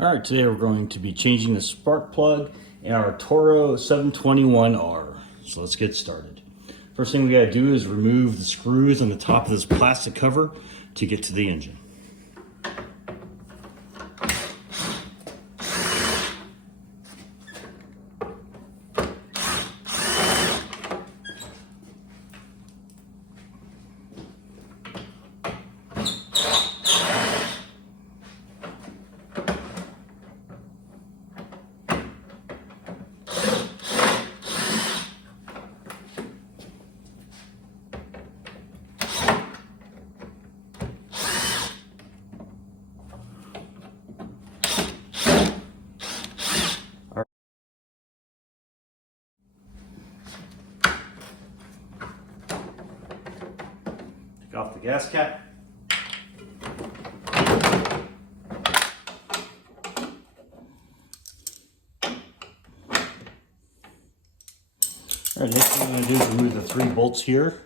All right, today we're going to be changing the spark plug in our Toro 721R. So let's get started. First thing we gotta do is remove the screws on the top of this plastic cover to get to the engine. Take off the gas cap. All right, next thing I'm going to do is remove the 3 bolts here.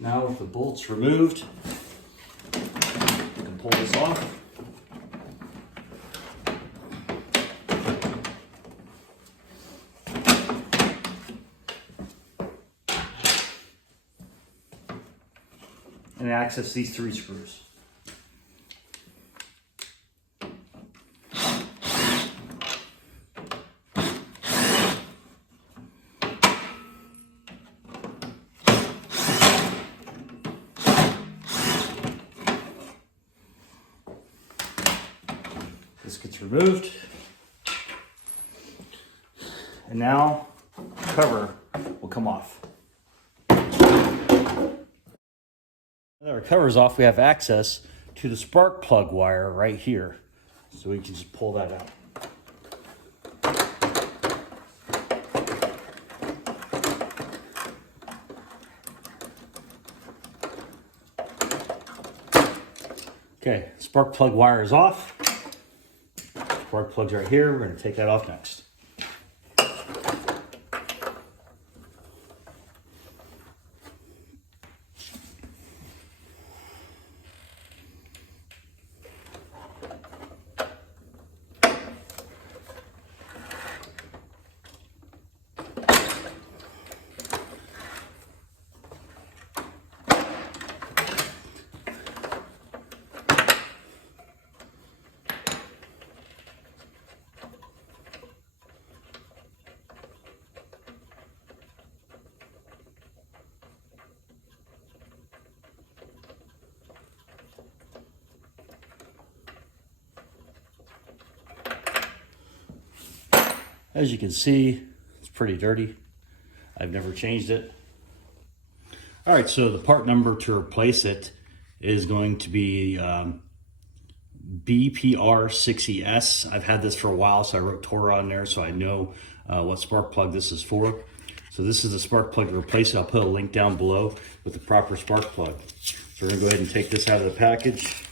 Now with the bolts removed, you can pull this off. And access these 3 screws. This gets removed, and now the cover will come off. Now that our cover's off, we have access to the spark plug wire right here, so we can just pull that out. Okay, spark plug wire is off. Spark plug's right here. We're going to take that off next. As you can see, it's pretty dirty. I've never changed it. All right, so the part number to replace it is going to be BPR60S. I've had this for a while, so I wrote Toro on there so I know what spark plug this is for. So this is the spark plug to replace it. I'll put a link down below with the proper spark plug. So we're gonna go ahead and take this out of the package.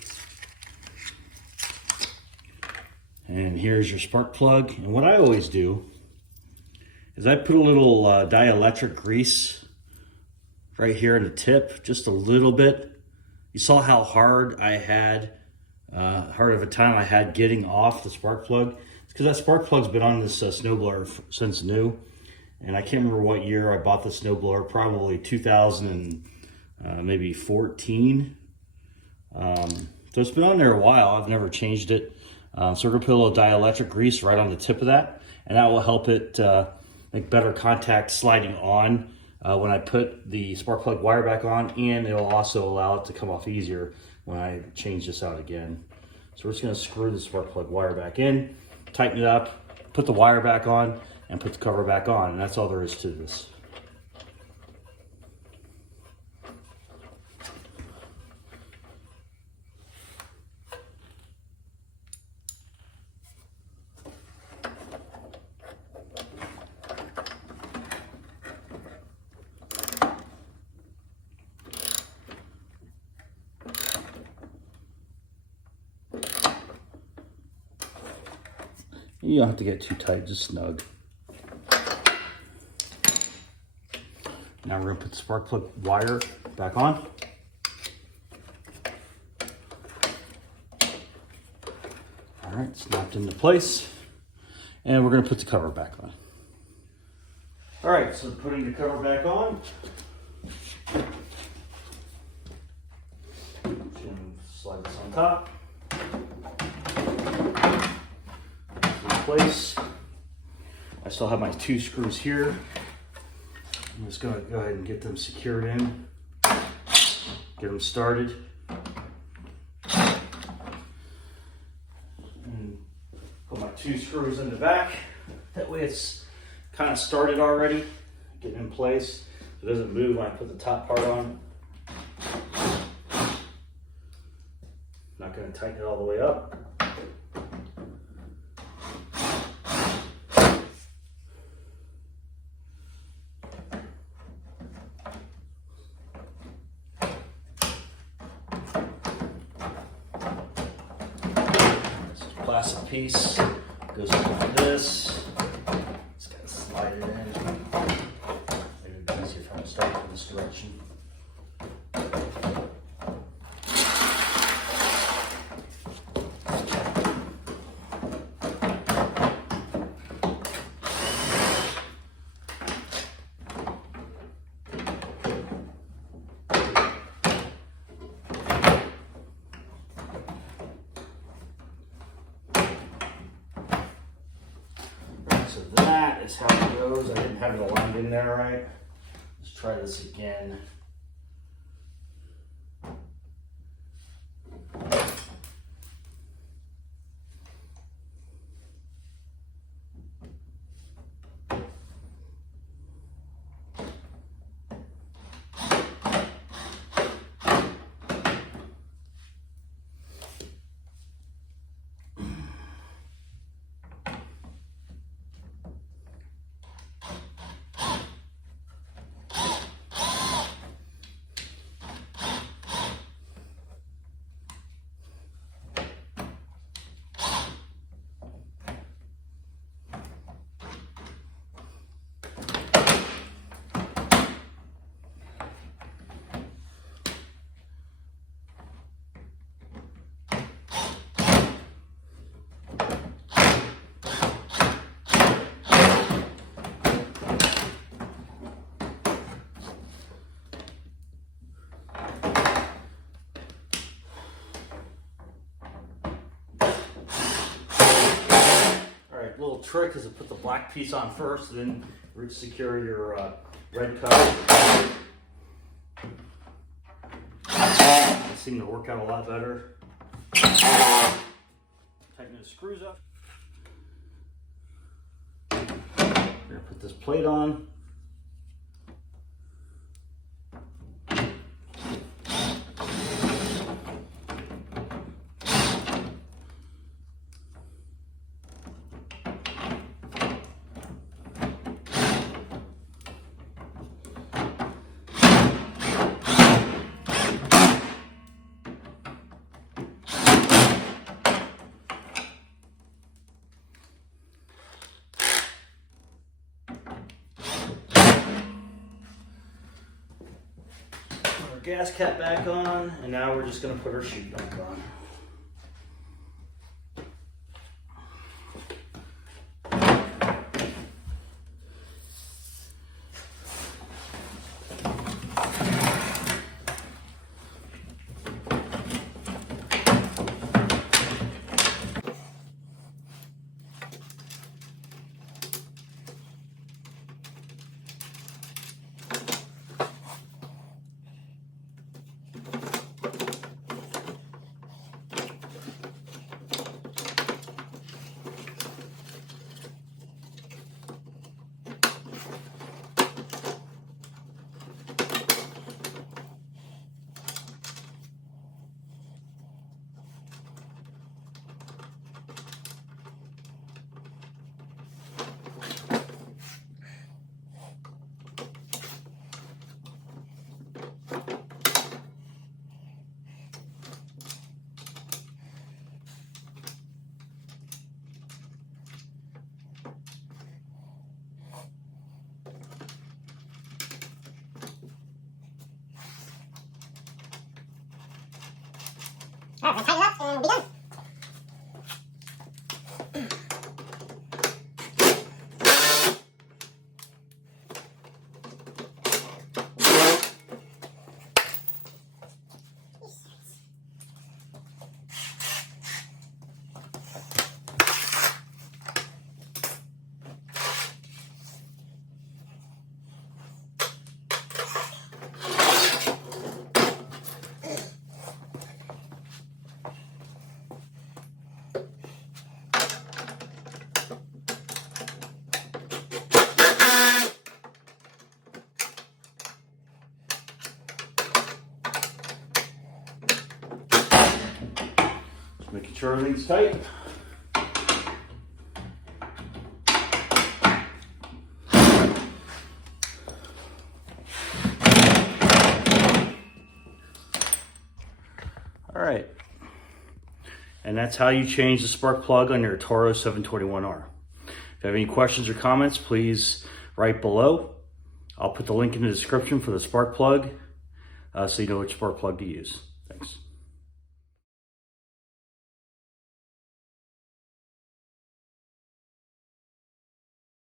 And here's your spark plug. And what I always do is I put a little dielectric grease right here in the tip, just a little bit. You saw how hard of a time I had getting off the spark plug. It's because that spark plug's been on this snowblower since new. And I can't remember what year I bought the snowblower, probably 2000 and maybe 14. So it's been on there a while. I've never changed it. So we're gonna put a little dielectric grease right on the tip of that, and that will help it make better contact sliding on when I put the spark plug wire back on, and it will also allow it to come off easier when I change this out again. So we're just gonna screw the spark plug wire back in, tighten it up, put the wire back on, and put the cover back on, and that's all there is to this. You don't have to get too tight, just snug. Now we're going to put the spark plug wire back on. All right, snapped into place. And we're going to put the cover back on. All right, so putting the cover back on. Slide this on top. Place. I still have my 2 screws here. I'm just going to go ahead and get them secured in, get them started, and put my 2 screws in the back. That way it's kind of started already, getting in place. It doesn't move when I put the top part on. Not going to tighten it all the way up. Plastic piece goes like this. Just gotta slide it in. Maybe it'd be easier if I start from this direction. So that is how it goes. I didn't have it aligned in there right. Let's try this again. Little trick is to put the black piece on first, then secure your red cover. It seemed to work out a lot better. Tighten the screws up. We're gonna put this plate on. Gas cap back on, and now we're just going to put our chute back on. Alright, we'll tighten it up and we'll be done. Making sure everything's tight. All right. And that's how you change the spark plug on your Toro 721R. If you have any questions or comments, please write below. I'll put the link in the description for the spark plug so you know which spark plug to use.